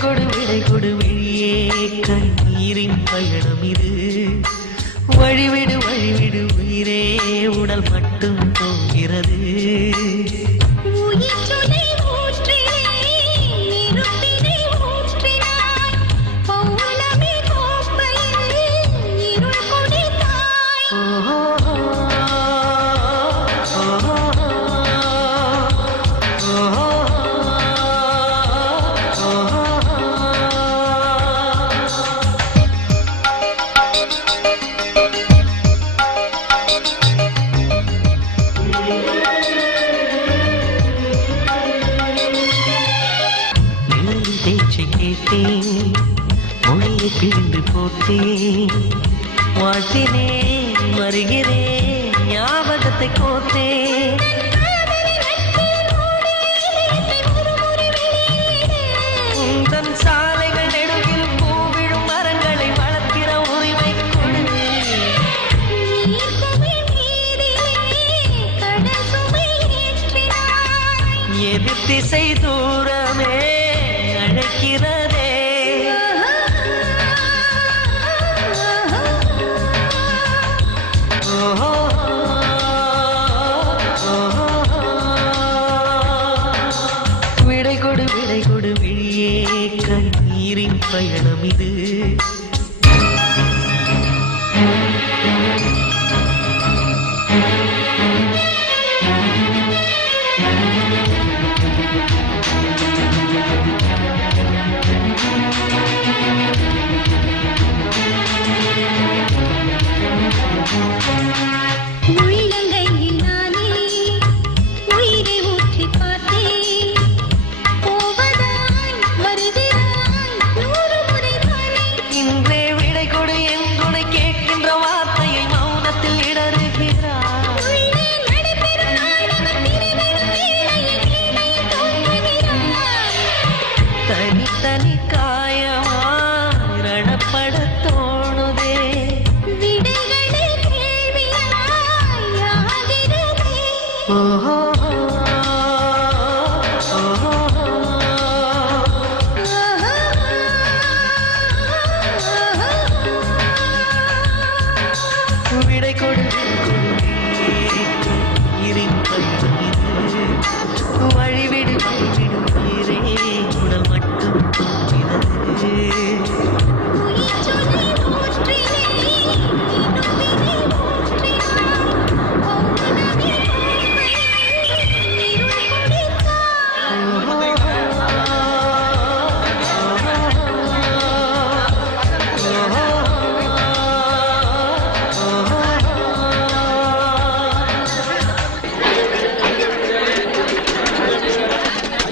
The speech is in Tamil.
விடை கொடு விழியே கண்ணீரின் பயணம் இது. வழிவிடு உயிரே உடல் மட்டும் போகிறது. பேச்சை கேட்டேன், மொழியை பிரிந்து போட்டேன், வாழ்த்தினேன் வருகிறேன் ஞாபகத்தை கோத்தேன். உந்தன் சாலைகள் நெடுகில் பூவிழும் மரங்களை வளர்க்கிற உரிமை கொடு. எதிர் திசை தூரமே அழைக்கிறதே. விடை கொடு விழியே கண்ணீரின் பயணம் இது. உள்ளங்கையில் நானே உயிரை ஊற்றி பார்த்தேன். போவதாய் வருகிறாய் 100 முறை தானே. இன்றே விடை கொடு என்று கேட்கின்ற வார்த்தையை மௌனத்தில் இடறுகிறார். உள்ளே நடைபெறும் நாடகம் நிறைவேறும் வேளையில் வீணையில் தோன்றுகிறாய். தனி